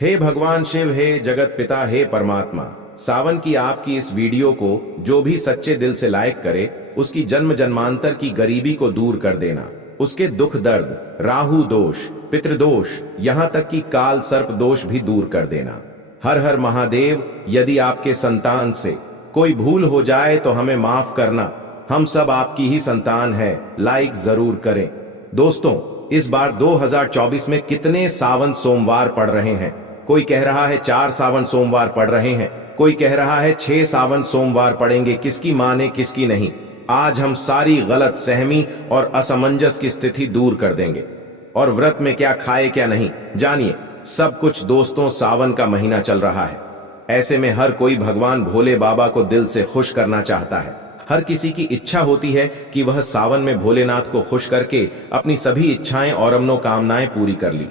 हे भगवान शिव, हे जगत पिता, हे परमात्मा, सावन की आपकी इस वीडियो को जो भी सच्चे दिल से लाइक करे उसकी जन्म जन्मांतर की गरीबी को दूर कर देना, उसके दुख दर्द, राहु दोष, पितृदोष, यहाँ तक कि काल सर्प दोष भी दूर कर देना। हर हर महादेव। यदि आपके संतान से कोई भूल हो जाए तो हमें माफ करना, हम सब आपकी ही संतान है। लाइक जरूर करें। दोस्तों, इस बार 2024 में कितने सावन सोमवार पड़ रहे हैं? कोई कह रहा है 4 सावन सोमवार पड़ रहे हैं, कोई कह रहा है 6 सावन सोमवार पड़ेंगे। किसकी माने किसकी नहीं। आज हम सारी गलत सहमी और असमंजस की स्थिति दूर कर देंगे। और व्रत में क्या खाए क्या नहीं, जानिए सब कुछ। दोस्तों, सावन का महीना चल रहा है। ऐसे में हर कोई भगवान भोले बाबा को दिल से खुश करना चाहता है। हर किसी की इच्छा होती है कि वह सावन में भोलेनाथ को खुश करके अपनी सभी इच्छाएं और मनोकामनाएं पूरी कर ली।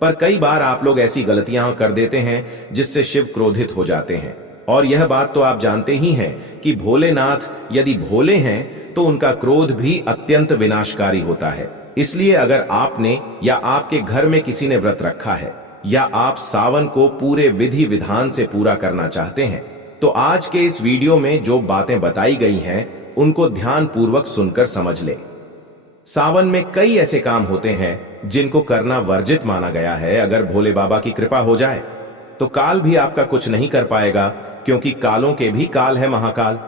पर कई बार आप लोग ऐसी गलतियां कर देते हैं जिससे शिव क्रोधित हो जाते हैं। और यह बात तो आप जानते ही हैं कि भोलेनाथ यदि भोले हैं तो उनका क्रोध भी अत्यंत विनाशकारी होता है। इसलिए अगर आपने या आपके घर में किसी ने व्रत रखा है या आप सावन को पूरे विधि विधान से पूरा करना चाहते हैं तो आज के इस वीडियो में जो बातें बताई गई हैं उनको ध्यान पूर्वक सुनकर समझ लें। सावन में कई ऐसे काम होते हैं जिनको करना वर्जित माना गया है। अगर भोले बाबा की कृपा हो जाए तो काल भी आपका कुछ नहीं कर पाएगा, क्योंकि कालों के भी काल है महाकाल।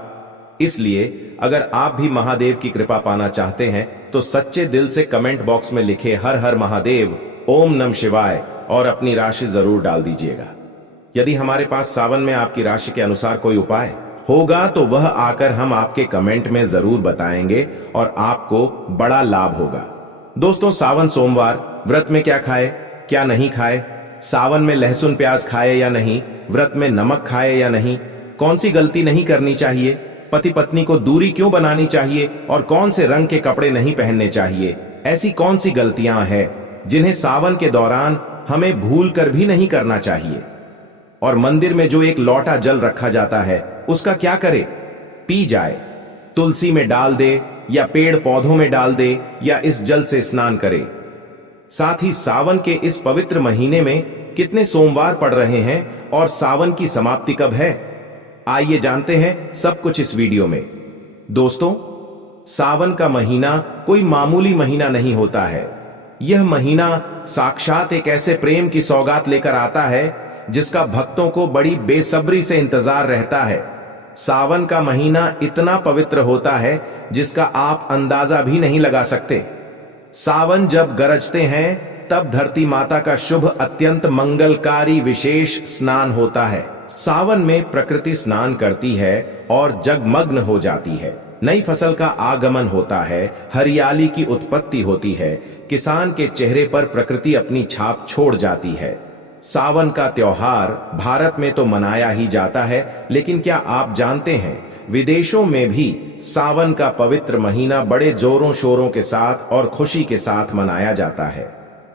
इसलिए अगर आप भी महादेव की कृपा पाना चाहते हैं तो सच्चे दिल से कमेंट बॉक्स में लिखे हर हर महादेव, ओम नमः शिवाय और अपनी राशि जरूर डाल दीजिएगा। यदि हमारे पास सावन में आपकी राशि के अनुसार कोई उपाय होगा तो वह आकर हम आपके कमेंट में जरूर बताएंगे और आपको बड़ा लाभ होगा। दोस्तों, सावन सोमवार व्रत में क्या खाए क्या नहीं खाए, सावन में लहसुन प्याज खाए या नहीं, व्रत में नमक खाए या नहीं, कौन सी गलती नहीं करनी चाहिए, पति पत्नी को दूरी क्यों बनानी चाहिए और कौन से रंग के कपड़े नहीं पहनने चाहिए, ऐसी कौन सी गलतियां हैं जिन्हें सावन के दौरान हमें भूल कर भी नहीं करना चाहिए। और मंदिर में जो एक लोटा जल रखा जाता है उसका क्या करे, पी जाए, तुलसी में डाल दे या पेड़ पौधों में डाल दे या इस जल से स्नान करे। साथ ही सावन के इस पवित्र महीने में कितने सोमवार पड़ रहे हैं और सावन की समाप्ति कब है, आइए जानते हैं सब कुछ इस वीडियो में। दोस्तों, सावन का महीना कोई मामूली महीना नहीं होता है। यह महीना साक्षात एक ऐसे प्रेम की सौगात लेकर आता है जिसका भक्तों को बड़ी बेसब्री से इंतजार रहता है। सावन का महीना इतना पवित्र होता है जिसका आप अंदाजा भी नहीं लगा सकते। सावन जब गरजते हैं तब धरती माता का शुभ अत्यंत मंगलकारी विशेष स्नान होता है। सावन में प्रकृति स्नान करती है और जगमग्न हो जाती है। नई फसल का आगमन होता है, हरियाली की उत्पत्ति होती है, किसान के चेहरे पर प्रकृति अपनी छाप छोड़ जाती है। सावन का त्योहार भारत में तो मनाया ही जाता है, लेकिन क्या आप जानते हैं विदेशों में भी सावन का पवित्र महीना बड़े जोरों शोरों के साथ और खुशी के साथ मनाया जाता है।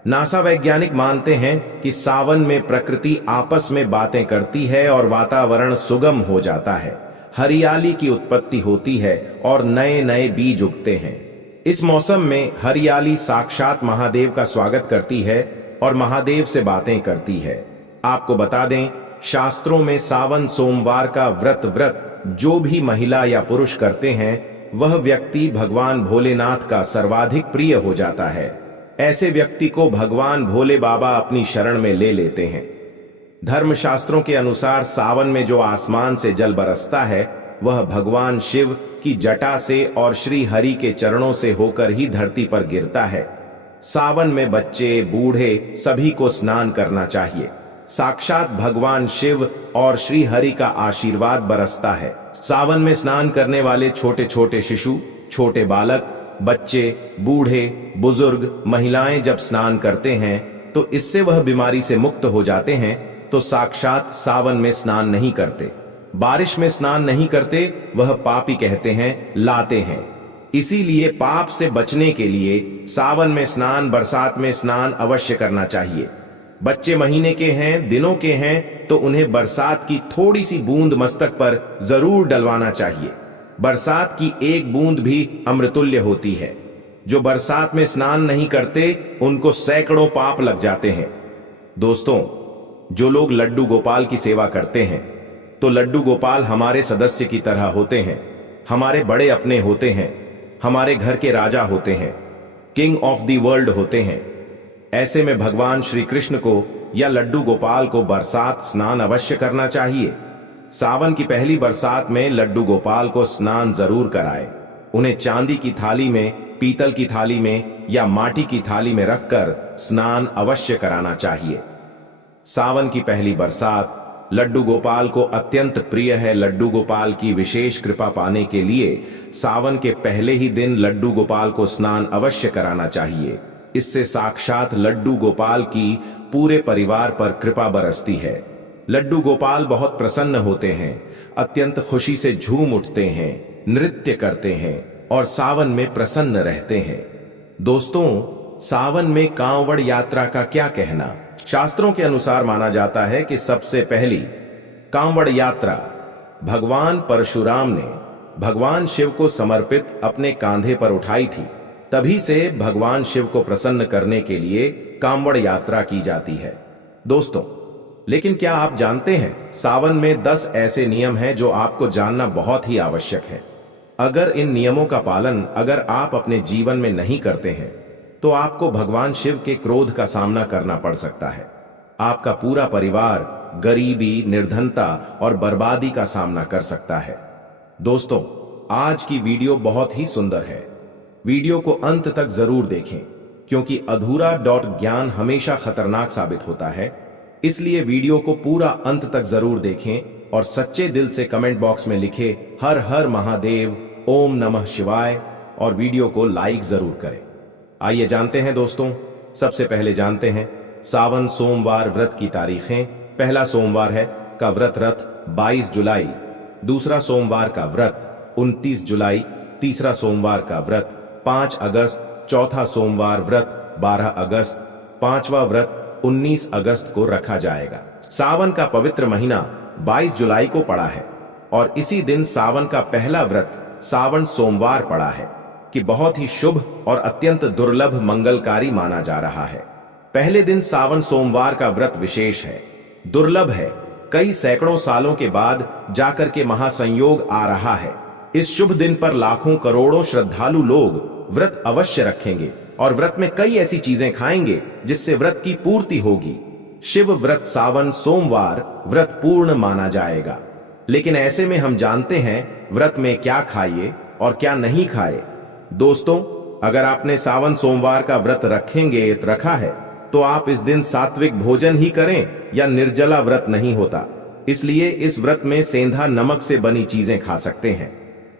नासा वैज्ञानिक मानते हैं कि सावन में प्रकृति आपस में बातें करती है और वातावरण सुगम हो जाता है, हरियाली की उत्पत्ति होती है और नए नए बीज उगते हैं। इस मौसम में हरियाली साक्षात महादेव का स्वागत करती है और महादेव से बातें करती है। आपको बता दें, शास्त्रों में सावन सोमवार का व्रत जो भी महिला या पुरुष करते हैं वह व्यक्ति भगवान भोलेनाथ का सर्वाधिक प्रिय हो जाता है। ऐसे व्यक्ति को भगवान भोले बाबा अपनी शरण में ले लेते हैं। धर्मशास्त्रों के अनुसार सावन में जो आसमान से जल बरसता है वह भगवान शिव की जटा से और श्री हरि के चरणों से होकर ही धरती पर गिरता है। सावन में बच्चे बूढ़े सभी को स्नान करना चाहिए। साक्षात भगवान शिव और श्री हरि का आशीर्वाद बरसता है। सावन में स्नान करने वाले छोटे छोटे शिशु, छोटे बालक, बच्चे, बूढ़े, बुजुर्ग, महिलाएं जब स्नान करते हैं तो इससे वह बीमारी से मुक्त हो जाते हैं। तो साक्षात सावन में स्नान नहीं करते, बारिश में स्नान नहीं करते, वह पापी कहते हैं, लाते हैं। इसीलिए पाप से बचने के लिए सावन में स्नान, बरसात में स्नान अवश्य करना चाहिए। बच्चे महीने के हैं, दिनों के हैं तो उन्हें बरसात की थोड़ी सी बूंद मस्तक पर जरूर डलवाना चाहिए। बरसात की एक बूंद भी अमृतुल्य होती है। जो बरसात में स्नान नहीं करते उनको सैकड़ों पाप लग जाते हैं। दोस्तों, जो लोग लड्डू गोपाल की सेवा करते हैं, तो लड्डू गोपाल हमारे सदस्य की तरह होते हैं, हमारे बड़े अपने होते हैं, हमारे घर के राजा होते हैं, किंग ऑफ द वर्ल्ड होते हैं। ऐसे में भगवान श्री कृष्ण को या लड्डू गोपाल को बरसात स्नान अवश्य करना चाहिए। सावन की पहली बरसात में लड्डू गोपाल को स्नान जरूर कराए। उन्हें चांदी की थाली में, पीतल की थाली में या माटी की थाली में रखकर स्नान अवश्य कराना चाहिए। सावन की पहली बरसात लड्डू गोपाल को अत्यंत प्रिय है। लड्डू गोपाल की विशेष कृपा पाने के लिए सावन के पहले ही दिन लड्डू गोपाल को स्नान अवश्य कराना चाहिए। इससे साक्षात लड्डू गोपाल की पूरे परिवार पर कृपा बरसती है। लड्डू गोपाल बहुत प्रसन्न होते हैं, अत्यंत खुशी से झूम उठते हैं, नृत्य करते हैं और सावन में प्रसन्न रहते हैं। दोस्तों, सावन में कांवड़ यात्रा का क्या कहना? शास्त्रों के अनुसार माना जाता है कि सबसे पहली कांवड़ यात्रा भगवान परशुराम ने भगवान शिव को समर्पित अपने कांधे पर उठाई थी। तभी से भगवान शिव को प्रसन्न करने के लिए कांवड़ यात्रा की जाती है। दोस्तों, लेकिन क्या आप जानते हैं, सावन में 10 ऐसे नियम हैं जो आपको जानना बहुत ही आवश्यक है। अगर इन नियमों का पालन अगर आप अपने जीवन में नहीं करते हैं तो आपको भगवान शिव के क्रोध का सामना करना पड़ सकता है। आपका पूरा परिवार गरीबी, निर्धनता और बर्बादी का सामना कर सकता है। दोस्तों, आज की वीडियो बहुत ही सुंदर है। वीडियो को अंत तक जरूर देखें, क्योंकि अधूरा ज्ञान हमेशा खतरनाक साबित होता है। इसलिए वीडियो को पूरा अंत तक जरूर देखें और सच्चे दिल से कमेंट बॉक्स में लिखे हर हर महादेव, ओम नमः शिवाय और वीडियो को लाइक जरूर करें। आइए जानते हैं दोस्तों। सबसे पहले जानते हैं सावन सोमवार व्रत की तारीखें। पहला सोमवार है का व्रत रथ 22 जुलाई, दूसरा सोमवार का व्रत 29 जुलाई, तीसरा सोमवार का व्रत 5 अगस्त, चौथा सोमवार व्रत 12 अगस्त, पांचवा व्रत 19 अगस्त को रखा जाएगा। सावन का पवित्र महीना 22 जुलाई को पड़ा है और इसी दिन सावन का पहला व्रत सावन सोमवार पड़ा है कि बहुत ही शुभ और अत्यंत दुर्लभ मंगलकारी माना जा रहा है। पहले दिन सावन सोमवार का व्रत विशेष है, दुर्लभ है। कई सैकड़ों सालों के बाद जाकर के महासंयोग आ रहा है। इस शुभ दिन पर लाखों करोड़ों श्रद्धालु लोग व्रत अवश्य रखेंगे और व्रत में कई ऐसी चीजें खाएंगे जिससे व्रत की पूर्ति होगी। शिव व्रत सावन सोमवार व्रत पूर्ण माना जाएगा। लेकिन ऐसे में हम जानते हैं व्रत में क्या खाइए और क्या नहीं खाए। दोस्तों, अगर आपने सावन सोमवार का व्रत रखा है तो आप इस दिन सात्विक भोजन ही करें या निर्जला व्रत नहीं होता। इसलिए इस व्रत में सेंधा नमक से बनी चीजें खा सकते हैं।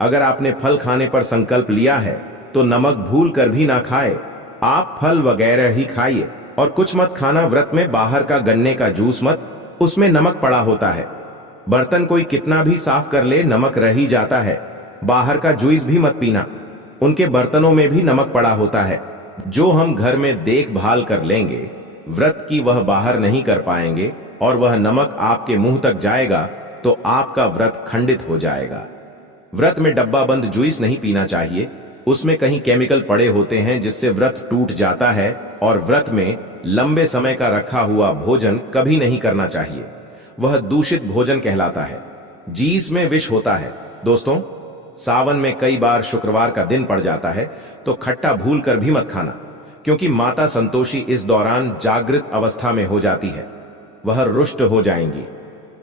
अगर आपने फल खाने पर संकल्प लिया है तो नमक भूल कर भी ना खाए। आप फल वगैरह ही खाइए और कुछ मत खाना। व्रत में बाहर का गन्ने का जूस मत, उसमें नमक पड़ा होता है। बर्तन कोई कितना भी साफ कर ले, नमक रह ही जाता है। बाहर का जूस भी मत पीना, उनके बर्तनों में भी नमक पड़ा होता है। जो हम घर में देखभाल कर लेंगे, व्रत की वह बाहर नहीं कर पाएंगे और वह नमक आपके मुंह तक जाएगा तो आपका व्रत खंडित हो जाएगा। व्रत में डब्बा बंद जूस नहीं पीना चाहिए, उसमें कहीं केमिकल पड़े होते हैं जिससे व्रत टूट जाता है। और व्रत में लंबे समय का रखा हुआ भोजन कभी नहीं करना चाहिए, वह दूषित भोजन कहलाता है। जीस में विष होता है। दोस्तों, सावन में कई बार शुक्रवार का दिन पड़ जाता है तो खट्टा भूल कर भी मत खाना, क्योंकि माता संतोषी इस दौरान जागृत अवस्था में हो जाती है, वह रुष्ट हो जाएंगी।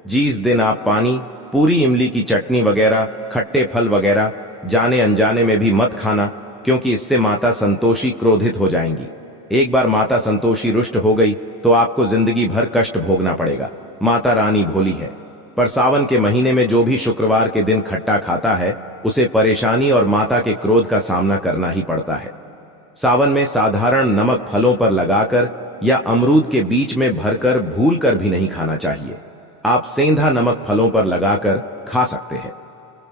जिस दिन आप पानी, पूरी इमली की चटनी वगैरह, खट्टे फल वगैरह जाने अनजाने में भी मत खाना, क्योंकि इससे माता संतोषी क्रोधित हो जाएंगी। एक बार माता संतोषी रुष्ट हो गई तो आपको जिंदगी भर कष्ट भोगना पड़ेगा। माता रानी भोली है, पर सावन के महीने में जो भी शुक्रवार के दिन खट्टा खाता है उसे परेशानी और माता के क्रोध का सामना करना ही पड़ता है। सावन में साधारण नमक फलों पर लगाकर या अमरूद के बीच में भरकर भूल कर भी नहीं खाना चाहिए। आप सेंधा नमक फलों पर लगाकर खा सकते हैं।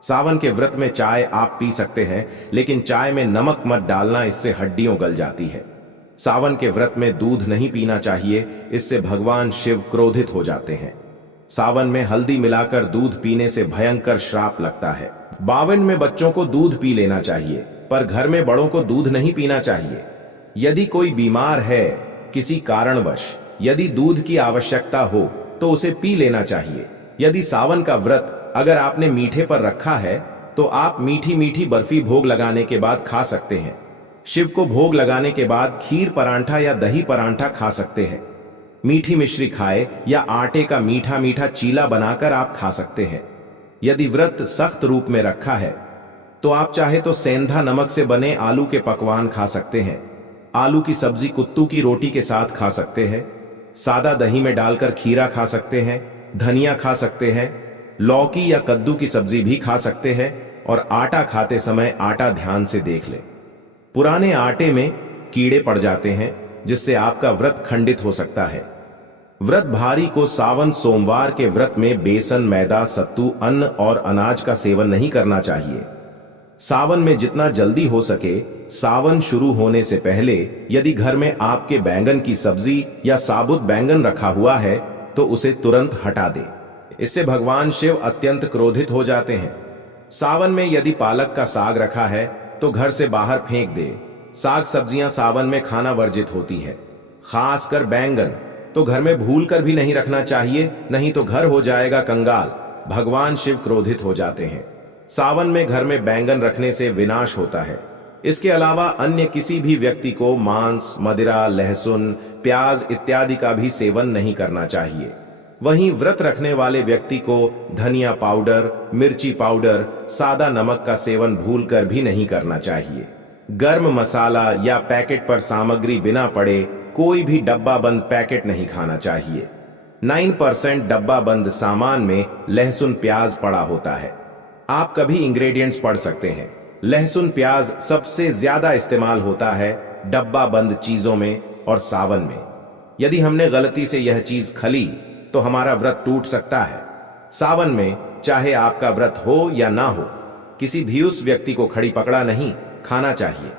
सावन के व्रत में चाय आप पी सकते हैं, लेकिन चाय में नमक मत डालना, इससे हड्डियां गल जाती है। सावन के व्रत में दूध नहीं पीना चाहिए, इससे भगवान शिव क्रोधित हो जाते हैं। सावन में हल्दी मिलाकर दूध पीने से भयंकर श्राप लगता है। 52 में बच्चों को दूध पी लेना चाहिए, पर घर में बड़ों को दूध नहीं पीना चाहिए। यदि कोई बीमार है, किसी कारणवश यदि दूध की आवश्यकता हो तो उसे पी लेना चाहिए। यदि सावन का व्रत अगर आपने मीठे पर रखा है तो आप मीठी मीठी बर्फी भोग लगाने के बाद खा सकते हैं। शिव को भोग लगाने के बाद खीर परांठा या दही परांठा खा सकते हैं। मीठी मिश्री खाए या आटे का मीठा मीठा चीला बनाकर आप खा सकते हैं। यदि व्रत सख्त रूप में रखा है तो आप चाहे तो सेंधा नमक से बने आलू के पकवान खा सकते हैं। आलू की सब्जी कुत्तू की रोटी के साथ खा सकते हैं। सादा दही में डालकर खीरा खा सकते हैं। धनिया खा सकते हैं। लौकी या कद्दू की सब्जी भी खा सकते हैं। और आटा खाते समय आटा ध्यान से देख लें, पुराने आटे में कीड़े पड़ जाते हैं जिससे आपका व्रत खंडित हो सकता है। व्रत भारी को सावन सोमवार के व्रत में बेसन, मैदा, सत्तू, अन्न और अनाज का सेवन नहीं करना चाहिए। सावन में जितना जल्दी हो सके सावन शुरू होने से पहले यदि घर में आपके बैंगन की सब्जी या साबुत बैंगन रखा हुआ है तो उसे तुरंत हटा दे। इससे भगवान शिव अत्यंत क्रोधित हो जाते हैं। सावन में यदि पालक का साग रखा है तो घर से बाहर फेंक दे। साग सब्जियां सावन में खाना वर्जित होती है, खासकर बैंगन तो घर में भूल कर भी नहीं रखना चाहिए, नहीं तो घर हो जाएगा कंगाल। भगवान शिव क्रोधित हो जाते हैं। सावन में घर में बैंगन रखने से विनाश होता है। इसके अलावा अन्य किसी भी व्यक्ति को मांस, मदिरा, लहसुन, प्याज इत्यादि का भी सेवन नहीं करना चाहिए। वहीं व्रत रखने वाले व्यक्ति को धनिया पाउडर, मिर्ची पाउडर, सादा नमक का सेवन भूलकर भी नहीं करना चाहिए। गर्म मसाला या पैकेट पर सामग्री बिना पड़े कोई भी डब्बा बंद पैकेट नहीं खाना चाहिए। 9% डब्बा बंद सामान में लहसुन प्याज पड़ा होता है। आप कभी इंग्रेडिएंट्स पढ़ सकते हैं। लहसुन प्याज सबसे ज्यादा इस्तेमाल होता है डब्बा बंद चीजों में और सावन में। यदि हमने गलती से यह चीज खली तो हमारा व्रत टूट सकता है। सावन में चाहे आपका व्रत हो या ना हो, किसी भी उस व्यक्ति को खड़ी पकड़ा नहीं खाना चाहिए।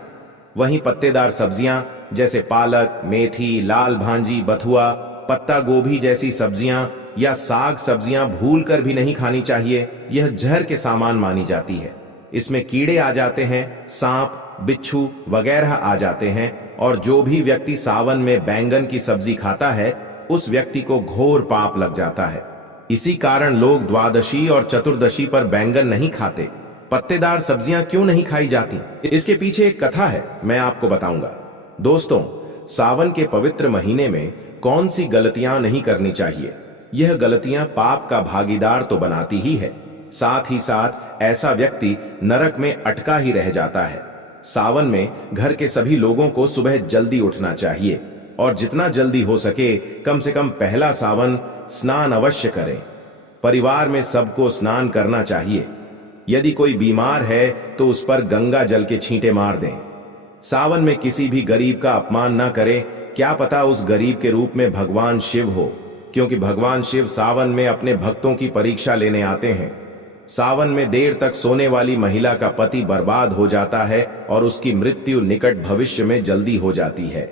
वहीं पत्तेदार सब्जियां जैसे पालक, मेथी, लाल भांजी, बथुआ, पत्ता गोभी जैसी सब्जियां या साग सब्जियां भूलकर भी नहीं खानी चाहिए। यह जहर के सामान मानी जाती है। इसमें कीड़े आ जाते हैं, सांप, बिच्छू वगैरह आ जाते हैं और जो भी व्यक्ति सावन में बैंगन की सब्जी खाता है उस व्यक्ति को घोर पाप लग जाता है। इसी कारण लोग द्वादशी और चतुर्दशी पर बैंगन नहीं खाते। पत्तेदार सब्जियां क्यों नहीं खाई जाती, इसके पीछे एक कथा है, मैं आपको बताऊंगा। दोस्तों, सावन के पवित्र महीने में कौन सी गलतियां नहीं करनी चाहिए? यह गलतियां पाप का भागीदार तो बनाती ही है, साथ ही साथ ऐसा व्यक्ति नरक में अटका ही रह जाता है। सावन में घर के सभी लोगों को सुबह जल्दी उठना चाहिए और जितना जल्दी हो सके कम से कम पहला सावन स्नान अवश्य करें। परिवार में सबको स्नान करना चाहिए। यदि कोई बीमार है तो उस पर गंगा जल के छींटे मार दें। सावन में किसी भी गरीब का अपमान न करें, क्या पता उस गरीब के रूप में भगवान शिव हो, क्योंकि भगवान शिव सावन में अपने भक्तों की परीक्षा लेने आते हैं। सावन में देर तक सोने वाली महिला का पति बर्बाद हो जाता है और उसकी मृत्यु निकट भविष्य में जल्दी हो जाती है।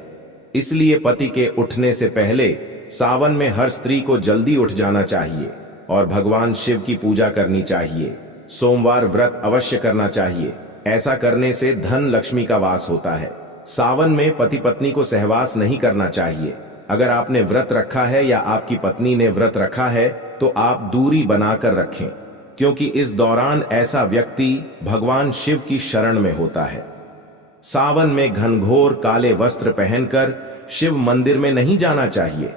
इसलिए पति के उठने से पहले सावन में हर स्त्री को जल्दी उठ जाना चाहिए और भगवान शिव की पूजा करनी चाहिए। सोमवार व्रत अवश्य करना चाहिए। ऐसा करने से धन लक्ष्मी का वास होता है। सावन में पति पत्नी को सहवास नहीं करना चाहिए। अगर आपने व्रत रखा है या आपकी पत्नी ने व्रत रखा है तो आप दूरी बनाकर रखें, क्योंकि इस दौरान ऐसा व्यक्ति भगवान शिव की शरण में होता है। सावन में घनघोर काले वस्त्र पहनकर शिव मंदिर में नहीं जाना चाहिए।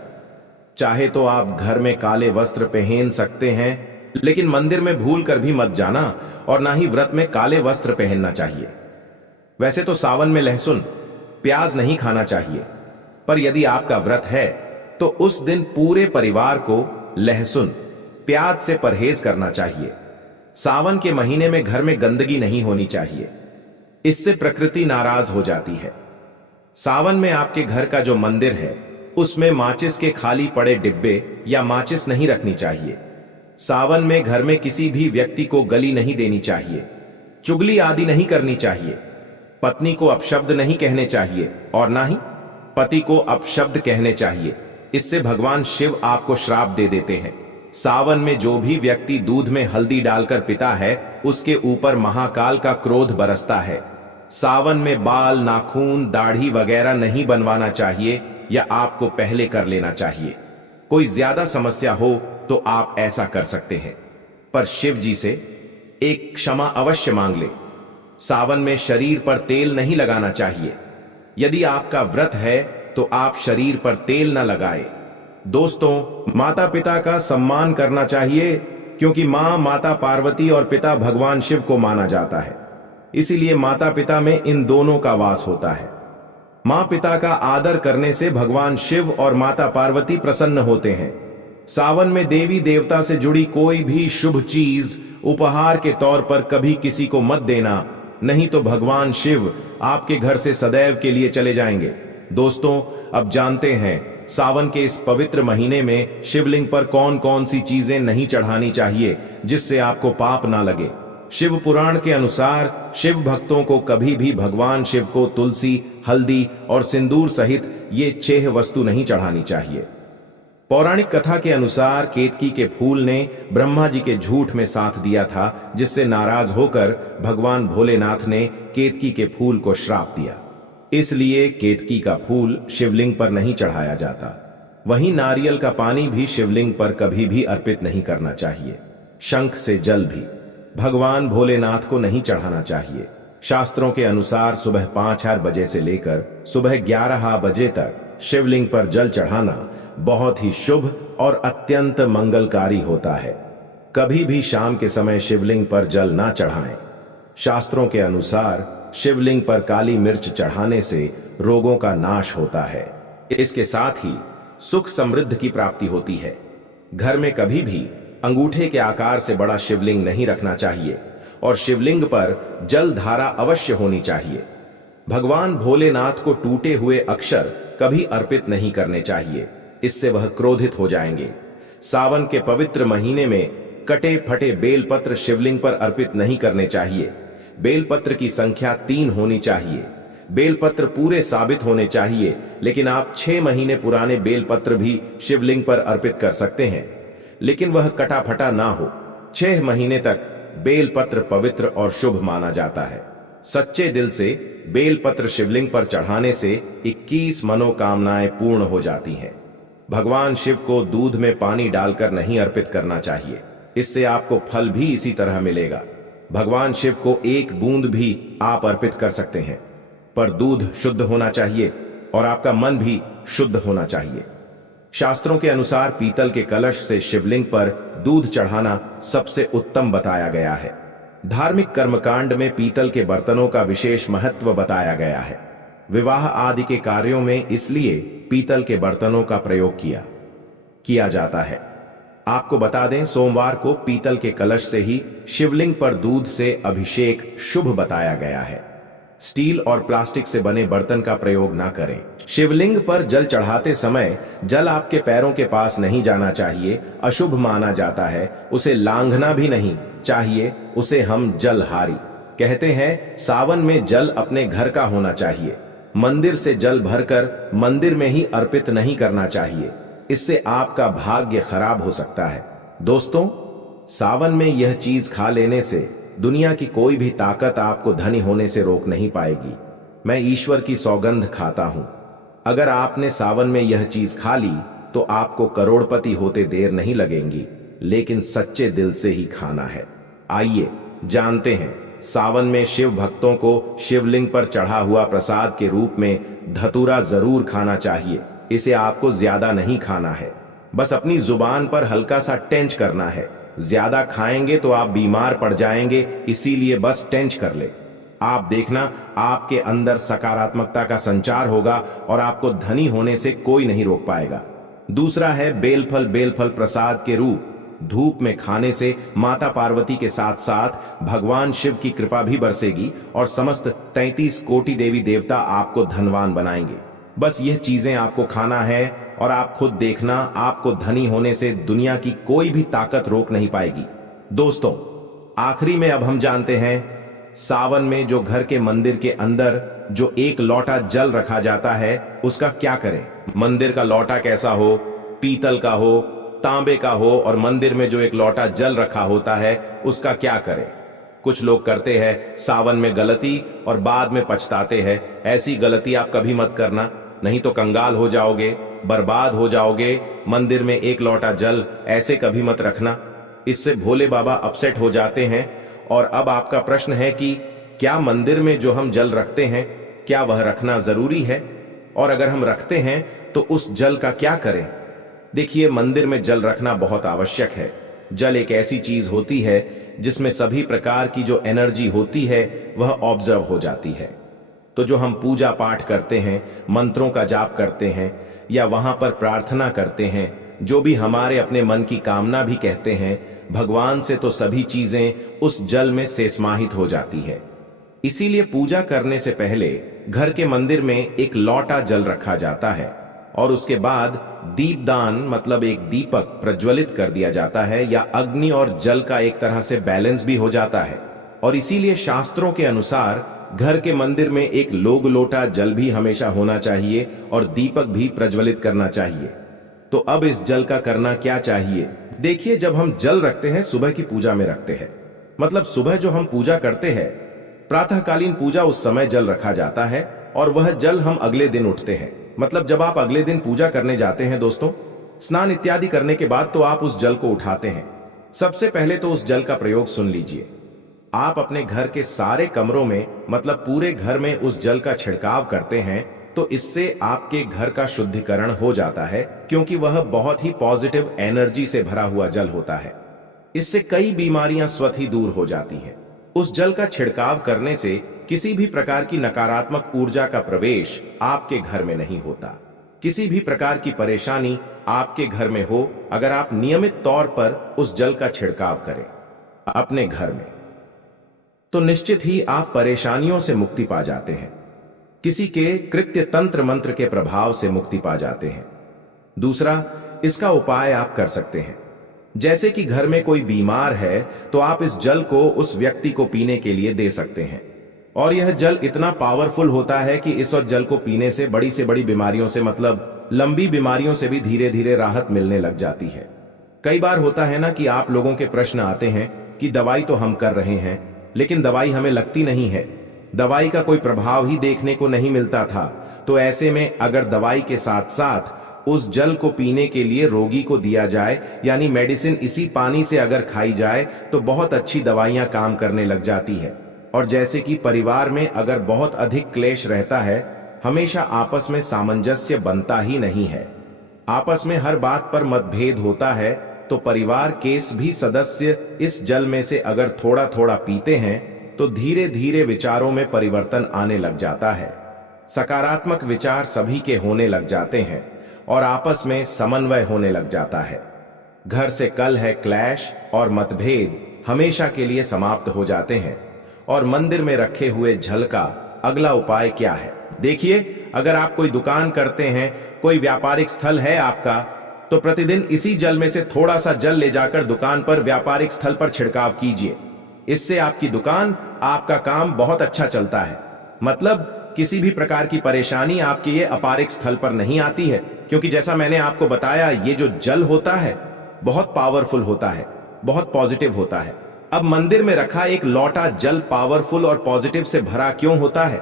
चाहे तो आप घर में काले वस्त्र पहन सकते हैं, लेकिन मंदिर में भूल कर भी मत जाना और ना ही व्रत में काले वस्त्र पहनना चाहिए। वैसे तो सावन में लहसुन, प्याज नहीं खाना चाहिए, पर यदि आपका व्रत है तो उस दिन पूरे परिवार को लहसुन, प्याज से परहेज करना चाहिए। सावन के महीने में घर में गंदगी नहीं होनी चाहिए, इससे प्रकृति नाराज हो जाती है। सावन में आपके घर का जो मंदिर है उसमें माचिस के खाली पड़े डिब्बे या माचिस नहीं रखनी चाहिए। सावन में घर में किसी भी व्यक्ति को गाली नहीं देनी चाहिए, चुगली आदि नहीं करनी चाहिए। पत्नी को अपशब्द नहीं कहने चाहिए और ना ही पति को अपशब्द कहने चाहिए, इससे भगवान शिव आपको श्राप दे देते हैं। सावन में जो भी व्यक्ति दूध में हल्दी डालकर पीता है उसके ऊपर महाकाल का क्रोध बरसता है। सावन में बाल, नाखून, दाढ़ी वगैरह नहीं बनवाना चाहिए या आपको पहले कर लेना चाहिए। कोई ज्यादा समस्या हो तो आप ऐसा कर सकते हैं, पर शिव जी से एक क्षमा अवश्य मांग ले। सावन में शरीर पर तेल नहीं लगाना चाहिए। यदि आपका व्रत है तो आप शरीर पर तेल न लगाए। दोस्तों, माता पिता का सम्मान करना चाहिए, क्योंकि मां माता पार्वती और पिता भगवान शिव को माना जाता है। इसीलिए माता पिता में इन दोनों का वास होता है। मां पिता का आदर करने से भगवान शिव और माता पार्वती प्रसन्न होते हैं। सावन में देवी देवता से जुड़ी कोई भी शुभ चीज उपहार के तौर पर कभी किसी को मत देना, नहीं तो भगवान शिव आपके घर से सदैव के लिए चले जाएंगे। दोस्तों, अब जानते हैं सावन के इस पवित्र महीने में शिवलिंग पर कौन कौन सी चीजें नहीं चढ़ानी चाहिए जिससे आपको पाप ना लगे। शिव पुराण के अनुसार शिव भक्तों को कभी भी भगवान शिव को तुलसी, हल्दी और सिंदूर सहित ये 6 वस्तु नहीं चढ़ानी चाहिए। पौराणिक कथा के अनुसार केतकी के फूल ने ब्रह्मा जी के झूठ में साथ दिया था, जिससे नाराज होकर भगवान भोलेनाथ ने केतकी के फूल को श्राप दिया। इसलिए केतकी का फूल शिवलिंग पर नहीं चढ़ाया जाता। वहीं नारियल का पानी भी शिवलिंग पर कभी भी अर्पित नहीं करना चाहिए। शंख से जल भी भगवान भोलेनाथ को नहीं चढ़ाना चाहिए। शास्त्रों के अनुसार सुबह 5-4 बजे से लेकर सुबह 11 बजे तक शिवलिंग पर जल चढ़ाना बहुत ही शुभ और अत्यंत मंगलकारी होता है। कभी भी शाम के समय शिवलिंग पर जल ना चढ़ाएं। शास्त्रों के अनुसार शिवलिंग पर काली मिर्च चढ़ाने से रोगों का नाश होता है। इसके साथ ही सुख समृद्धि की प्राप्ति होती है। घर में कभी भी अंगूठे के आकार से बड़ा शिवलिंग नहीं रखना चाहिए और शिवलिंग पर जल धारा अवश्य होनी चाहिए। भगवान भोलेनाथ को टूटे हुए अक्षर कभी अर्पित नहीं करने चाहिए, इससे वह क्रोधित हो जाएंगे। सावन के पवित्र महीने में कटे फटे बेलपत्र शिवलिंग पर अर्पित नहीं करने चाहिए। बेलपत्र की संख्या 3 होनी चाहिए। बेलपत्र पूरे साबित होने चाहिए, लेकिन आप 6 महीने पुराने बेलपत्र भी शिवलिंग पर अर्पित कर सकते हैं, लेकिन वह कटा फटा ना हो। 6 महीने तक बेलपत्र पवित्र और शुभ माना जाता है। सच्चे दिल से बेलपत्र शिवलिंग पर चढ़ाने से 21 मनोकामनाएं पूर्ण हो जाती हैं। भगवान शिव को दूध में पानी डालकर नहीं अर्पित करना चाहिए, इससे आपको फल भी इसी तरह मिलेगा। भगवान शिव को 1 बूंद भी आप अर्पित कर सकते हैं, पर दूध शुद्ध होना चाहिए और आपका मन भी शुद्ध होना चाहिए। शास्त्रों के अनुसार पीतल के कलश से शिवलिंग पर दूध चढ़ाना सबसे उत्तम बताया गया है। धार्मिक कर्मकांड में पीतल के बर्तनों का विशेष महत्व बताया गया है। विवाह आदि के कार्यों में इसलिए पीतल के बर्तनों का प्रयोग किया जाता है। आपको बता दें, सोमवार को पीतल के कलश से ही शिवलिंग पर दूध से अभिषेक शुभ बताया गया है। स्टील और प्लास्टिक से बने बर्तन का प्रयोग ना करें। शिवलिंग पर जल चढ़ाते समय जल आपके पैरों के पास नहीं जाना चाहिए, अशुभ माना जाता है। उसे लांघना भी नहीं चाहिए, उसे हम जलहारी कहते हैं। सावन में जल अपने घर का होना चाहिए। मंदिर से जल भरकर मंदिर में ही अर्पित नहीं करना चाहिए, इससे आपका भाग्य खराब हो सकता है। दोस्तों, सावन में यह चीज खा लेने से दुनिया की कोई भी ताकत आपको धनी होने से रोक नहीं पाएगी। मैं ईश्वर की सौगंध खाता हूं, अगर आपने सावन में यह चीज खा ली तो आपको करोड़पति होते देर नहीं लगेंगी, लेकिन सच्चे दिल से ही खाना है। आइए जानते हैं, सावन में शिव भक्तों को शिवलिंग पर चढ़ा हुआ प्रसाद के रूप में धतूरा जरूर खाना चाहिए। इसे आपको ज्यादा नहीं खाना है, बस अपनी जुबान पर हल्का सा टेंच करना है। ज्यादा खाएंगे तो आप बीमार पड़ जाएंगे, इसीलिए बस टेंच कर ले। आप देखना, आपके अंदर सकारात्मकता का संचार होगा और आपको धनी होने से कोई नहीं रोक पाएगा। दूसरा है बेलफल। बेलफल प्रसाद के रूप धूप में खाने से माता पार्वती के साथ साथ भगवान शिव की कृपा भी बरसेगी और समस्त 33 कोटि देवी देवता आपको धनवान बनाएंगे। बस यह चीजें आपको खाना है और आप खुद देखना, आपको धनी होने से दुनिया की कोई भी ताकत रोक नहीं पाएगी। दोस्तों, आखिरी में अब हम जानते हैं, सावन में जो घर के मंदिर के अंदर जो 1 लोटा जल रखा जाता है उसका क्या करें। मंदिर का लोटा कैसा हो, पीतल का हो, तांबे का हो, और मंदिर में जो 1 लोटा जल रखा होता है उसका क्या करें। कुछ लोग करते हैं सावन में गलती और बाद में पछताते हैं। ऐसी गलती आप कभी मत करना, नहीं तो कंगाल हो जाओगे। बर्बाद हो जाओगे, मंदिर में एक लोटा जल ऐसे कभी मत रखना। इससे भोले बाबा अपसेट हो जाते हैं। और अब आपका प्रश्न है कि क्या मंदिर में जो हम जल रखते हैं, क्या वह रखना जरूरी है? और अगर हम रखते हैं तो उस जल का क्या करें? देखिए, मंदिर में जल रखना बहुत आवश्यक है। जल एक ऐसी चीज होती है जिसमें सभी प्रकार की जो एनर्जी होती है वह ऑब्जर्व हो जाती है। तो जो हम पूजा पाठ करते हैं, मंत्रों का जाप करते हैं या वहां पर प्रार्थना करते हैं, जो भी हमारे अपने मन की कामना भी कहते हैं, भगवान से तो सभी चीजें उस जल में से समाहित हो जाती है। इसीलिए पूजा करने से पहले घर के मंदिर में एक लोटा जल रखा जाता है और उसके बाद दीपदान मतलब एक दीपक प्रज्वलित कर दिया जाता है, या अग्नि और जल का एक तरह से बैलेंस भी हो जाता है। और इसीलिए शास्त्रों के अनुसार घर के मंदिर में एक लोग लोटा जल भी हमेशा होना चाहिए और दीपक भी प्रज्वलित करना चाहिए। तो अब इस जल का करना क्या चाहिए? देखिए, जब हम जल रखते हैं सुबह की पूजा में रखते हैं, मतलब सुबह जो हम पूजा करते हैं, प्रातःकालीन पूजा, उस समय जल रखा जाता है और वह जल हम अगले दिन उठते हैं। मतलब जब आप अगले दिन पूजा करने जाते हैं दोस्तों, स्नान इत्यादि करने के बाद तो आप उस जल को उठाते हैं। सबसे पहले तो उस जल का प्रयोग सुन लीजिए। आप अपने घर के सारे कमरों में, मतलब पूरे घर में उस जल का छिड़काव करते हैं, तो इससे आपके घर का शुद्धिकरण हो जाता है, क्योंकि वह बहुत ही पॉजिटिव एनर्जी से भरा हुआ जल होता है। इससे कई बीमारियां स्वतः ही दूर हो जाती हैं। उस जल का छिड़काव करने से किसी भी प्रकार की नकारात्मक ऊर्जा का प्रवेश आपके घर में नहीं होता। किसी भी प्रकार की परेशानी आपके घर में हो, अगर आप नियमित तौर पर उस जल का छिड़काव करें अपने घर में, तो निश्चित ही आप परेशानियों से मुक्ति पा जाते हैं। किसी के कृत्य तंत्र मंत्र के प्रभाव से मुक्ति पा जाते हैं। दूसरा, इसका उपाय आप कर सकते हैं। जैसे कि घर में कोई बीमार है तो आप इस जल को उस व्यक्ति को पीने के लिए दे सकते हैं। और यह जल इतना पावरफुल होता है कि इस जल को पीने से बड़ी बीमारियों से, मतलब लंबी बीमारियों से भी धीरे धीरे राहत मिलने लग जाती है। कई बार होता है ना कि आप लोगों के प्रश्न आते हैं कि दवाई तो हम कर रहे हैं, लेकिन दवाई हमें लगती नहीं है, दवाई का कोई प्रभाव ही देखने को नहीं मिलता था। तो ऐसे में अगर दवाई के साथ साथ उस जल को पीने के लिए रोगी को दिया जाए, यानी मेडिसिन इसी पानी से अगर खाई जाए, तो बहुत अच्छी दवाइयां काम करने लग जाती है। और जैसे कि परिवार में अगर बहुत अधिक क्लेश रहता है, हमेशा आपस में सामंजस्य बनता ही नहीं है, आपस में हर बात पर मतभेद होता है, तो परिवार के भी सदस्य इस जल में से अगर थोड़ा थोड़ा पीते हैं तो धीरे धीरे विचारों में परिवर्तन आने लग जाता है। सकारात्मक विचार सभी के होने लग जाते हैं और आपस में समन्वय होने लग जाता है। घर से कलह, क्लैश और मतभेद हमेशा के लिए समाप्त हो जाते हैं। और मंदिर में रखे हुए जल का अगला उपाय क्या है? देखिए, अगर आप कोई दुकान करते हैं, कोई व्यापारिक स्थल है आपका, तो प्रतिदिन इसी जल में से थोड़ा सा जल ले जाकर दुकान पर, व्यापारिक स्थल पर छिड़काव कीजिए। इससे आपकी दुकान, आपका काम बहुत अच्छा चलता है। मतलब किसी भी प्रकार की परेशानी आपके ये व्यापारिक स्थल पर नहीं आती है, क्योंकि जैसा मैंने आपको बताया, ये जो जल होता है बहुत पावरफुल होता है, बहुत पॉजिटिव होता है। अब मंदिर में रखा एक लोटा जल पावरफुल और पॉजिटिव से भरा क्यों होता है?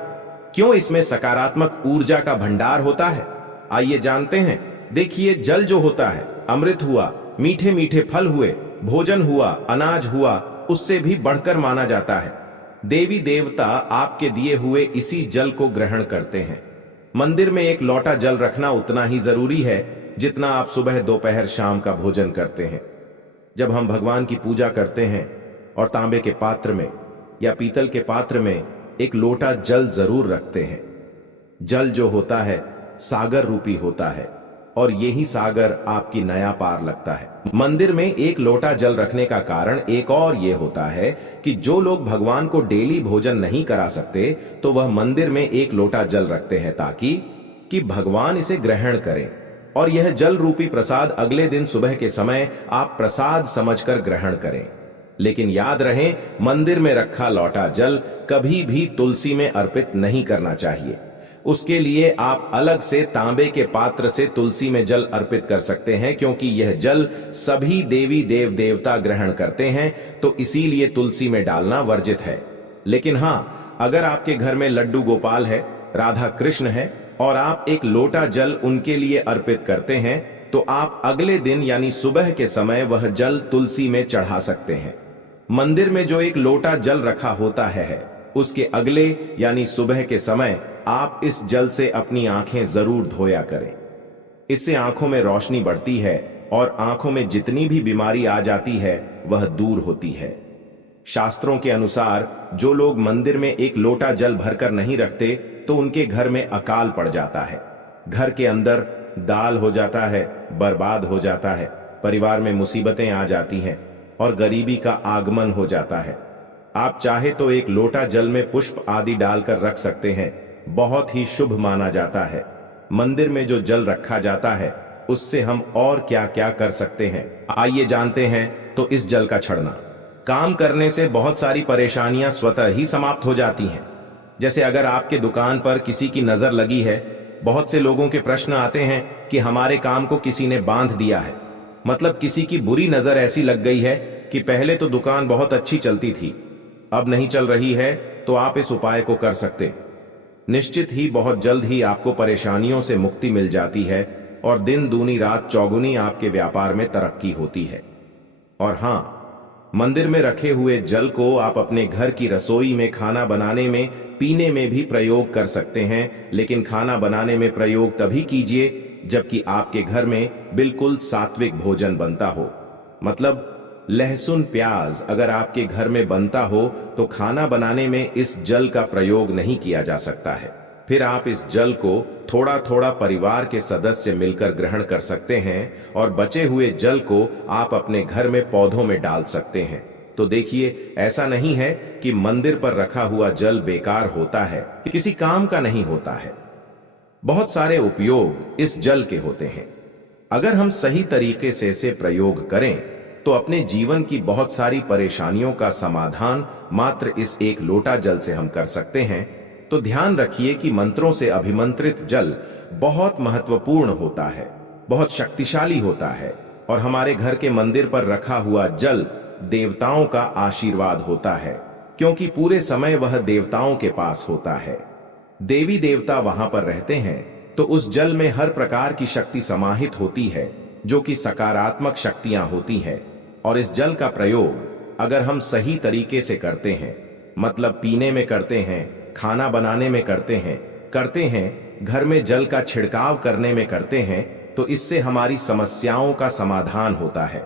क्यों इसमें सकारात्मक ऊर्जा का भंडार होता है? आइए जानते हैं। देखिए, जल जो होता है, अमृत हुआ, मीठे मीठे फल हुए, भोजन हुआ, अनाज हुआ, उससे भी बढ़कर माना जाता है। देवी देवता आपके दिए हुए इसी जल को ग्रहण करते हैं। मंदिर में एक लोटा जल रखना उतना ही जरूरी है जितना आप सुबह, दोपहर, शाम का भोजन करते हैं। जब हम भगवान की पूजा करते हैं और तांबे के पात्र में या पीतल के पात्र में एक लोटा जल जरूर रखते हैं। जल जो होता है सागर रूपी होता है और यही सागर आपकी नया पार लगता है। मंदिर में एक लोटा जल रखने का कारण एक और ये होता है कि जो लोग भगवान को डेली भोजन नहीं करा सकते, तो वह मंदिर में एक लोटा जल रखते हैं ताकि भगवान इसे ग्रहण करें। और यह जल रूपी प्रसाद अगले दिन सुबह के समय आप प्रसाद समझकर ग्रहण करें। लेकिन याद रहे, मंदिर में रखा लोटा जल कभी भी तुलसी में अर्पित नहीं करना चाहिए। उसके लिए आप अलग से तांबे के पात्र से तुलसी में जल अर्पित कर सकते हैं, क्योंकि यह जल सभी देवी देव देवता ग्रहण करते हैं, तो इसीलिए तुलसी में डालना वर्जित है। लेकिन हाँ, अगर आपके घर में लड्डू गोपाल है, राधा कृष्ण है, और आप एक लोटा जल उनके लिए अर्पित करते हैं तो आप अगले दिन यानी सुबह के समय वह जल तुलसी में चढ़ा सकते हैं। मंदिर में जो एक लोटा जल रखा होता है उसके अगले यानी सुबह के समय आप इस जल से अपनी आंखें जरूर धोया करें। इससे आंखों में रोशनी बढ़ती है और आंखों में जितनी भी बीमारी आ जाती है वह दूर होती है। शास्त्रों के अनुसार जो लोग मंदिर में एक लोटा जल भरकर नहीं रखते तो उनके घर में अकाल पड़ जाता है, घर के अंदर दाल हो जाता है, बर्बाद हो जाता है, परिवार में मुसीबतें आ जाती हैं और गरीबी का आगमन हो जाता है। आप चाहे तो एक लोटा जल में पुष्प आदि डालकर रख सकते हैं, बहुत ही शुभ माना जाता है। मंदिर में जो जल रखा जाता है उससे हम और क्या क्या कर सकते हैं, आइए जानते हैं। तो इस जल का छड़ना, काम करने से बहुत सारी परेशानियां स्वतः ही समाप्त हो जाती हैं। जैसे अगर आपके दुकान पर किसी की नजर लगी है, बहुत से लोगों के प्रश्न आते हैं कि हमारे काम को किसी ने बांध दिया है, मतलब किसी की बुरी नजर ऐसी लग गई है कि पहले तो दुकान बहुत अच्छी चलती थी, अब नहीं चल रही है। तो आप इस उपाय को कर सकते, निश्चित ही बहुत जल्द ही आपको परेशानियों से मुक्ति मिल जाती है और दिन दूनी रात चौगुनी आपके व्यापार में तरक्की होती है। और हां, मंदिर में रखे हुए जल को आप अपने घर की रसोई में खाना बनाने में, पीने में भी प्रयोग कर सकते हैं, लेकिन खाना बनाने में प्रयोग तभी कीजिए जबकि आपके घर में बिल्कुल सात्विक भोजन बनता हो। मतलब लहसुन प्याज अगर आपके घर में बनता हो तो खाना बनाने में इस जल का प्रयोग नहीं किया जा सकता है। फिर आप इस जल को थोड़ा थोड़ा परिवार के सदस्य मिलकर ग्रहण कर सकते हैं और बचे हुए जल को आप अपने घर में पौधों में डाल सकते हैं। तो देखिए, ऐसा नहीं है कि मंदिर पर रखा हुआ जल बेकार होता है, किसी काम का नहीं होता है। बहुत सारे उपयोग इस जल के होते हैं। अगर हम सही तरीके से इसे प्रयोग करें तो अपने जीवन की बहुत सारी परेशानियों का समाधान मात्र इस एक लोटा जल से हम कर सकते हैं। तो ध्यान रखिए कि मंत्रों से अभिमंत्रित जल बहुत महत्वपूर्ण होता है, बहुत शक्तिशाली होता है और हमारे घर के मंदिर पर रखा हुआ जल देवताओं का आशीर्वाद होता है, क्योंकि पूरे समय वह देवताओं के पास होता है। देवी देवता वहां पर रहते हैं तो उस जल में हर प्रकार की शक्ति समाहित होती है जो कि सकारात्मक शक्तियां होती हैं। और इस जल का प्रयोग अगर हम सही तरीके से करते हैं, मतलब पीने में करते हैं, खाना बनाने में करते हैं, घर में जल का छिड़काव करने में करते हैं, तो इससे हमारी समस्याओं का समाधान होता है।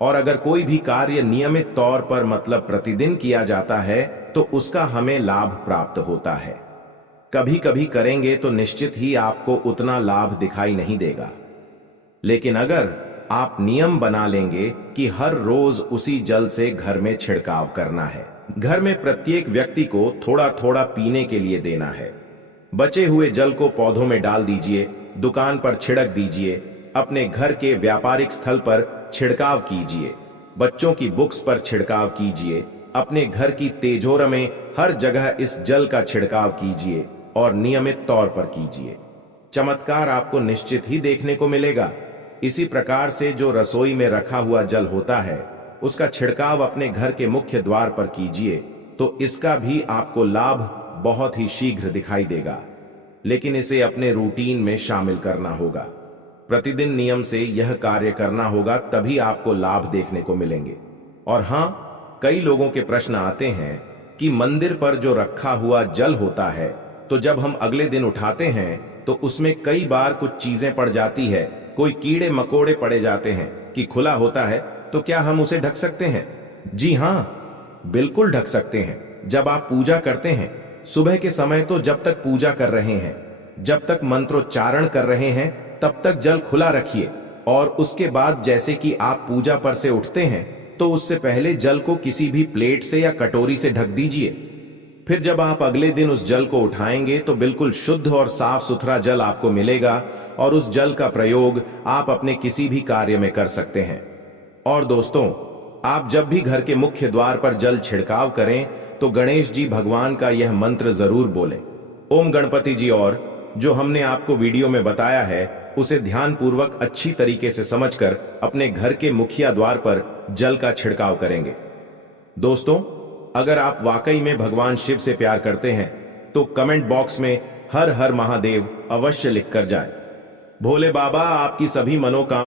और अगर कोई भी कार्य नियमित तौर पर मतलब प्रतिदिन किया जाता है तो उसका हमें लाभ प्राप्त होता है। कभी कभी करेंगे तो निश्चित ही आपको उतना लाभ दिखाई नहीं देगा, लेकिन अगर आप नियम बना लेंगे कि हर रोज उसी जल से घर में छिड़काव करना है, घर में प्रत्येक व्यक्ति को थोड़ा थोड़ा पीने के लिए देना है, बचे हुए जल को पौधों में डाल दीजिए, दुकान पर छिड़क दीजिए, अपने घर के व्यापारिक स्थल पर छिड़काव कीजिए, बच्चों की बुक्स पर छिड़काव कीजिए, अपने घर की तेजोर में हर जगह इस जल का छिड़काव कीजिए और नियमित तौर पर कीजिए। चमत्कार आपको निश्चित ही देखने को मिलेगा। इसी प्रकार से जो रसोई में रखा हुआ जल होता है उसका छिड़काव अपने घर के मुख्य द्वार पर कीजिए, तो इसका भी आपको लाभ बहुत ही शीघ्र दिखाई देगा। लेकिन इसे अपने रूटीन में शामिल करना होगा, प्रतिदिन नियम से यह कार्य करना होगा, तभी आपको लाभ देखने को मिलेंगे। और हां, कई लोगों के प्रश्न आते हैं कि मंदिर पर जो रखा हुआ जल होता है तो जब हम अगले दिन उठाते हैं तो उसमें कई बार कुछ चीजें पड़ जाती है, कोई कीड़े मकोड़े पड़े जाते हैं कि खुला होता है, तो क्या हम उसे ढक सकते हैं? जी हां, बिल्कुल ढक सकते हैं। जब आप पूजा करते हैं सुबह के समय, तो जब तक पूजा कर रहे हैं, जब तक मंत्रोच्चारण कर रहे हैं, तब तक जल खुला रखिए। और उसके बाद जैसे कि आप पूजा पर से उठते हैं तो उससे पहले जल को किसी भी प्लेट से या कटोरी से ढक दीजिए। फिर जब आप अगले दिन उस जल को उठाएंगे तो बिल्कुल शुद्ध और साफ सुथरा जल आपको मिलेगा और उस जल का प्रयोग आप अपने किसी भी कार्य में कर सकते हैं। और दोस्तों, आप जब भी घर के मुख्य द्वार पर जल छिड़काव करें तो गणेश जी भगवान का यह मंत्र जरूर बोलें, ओम गणपति जी। और जो हमने आपको वीडियो में बताया है उसे ध्यानपूर्वक अच्छी तरीके से समझकर अपने घर के मुखिया द्वार पर जल का छिड़काव करेंगे। दोस्तों, अगर आप वाकई में भगवान शिव से प्यार करते हैं तो कमेंट बॉक्स में हर हर महादेव अवश्य लिखकर जाए। भोले बाबा आपकी सभी मनोकामना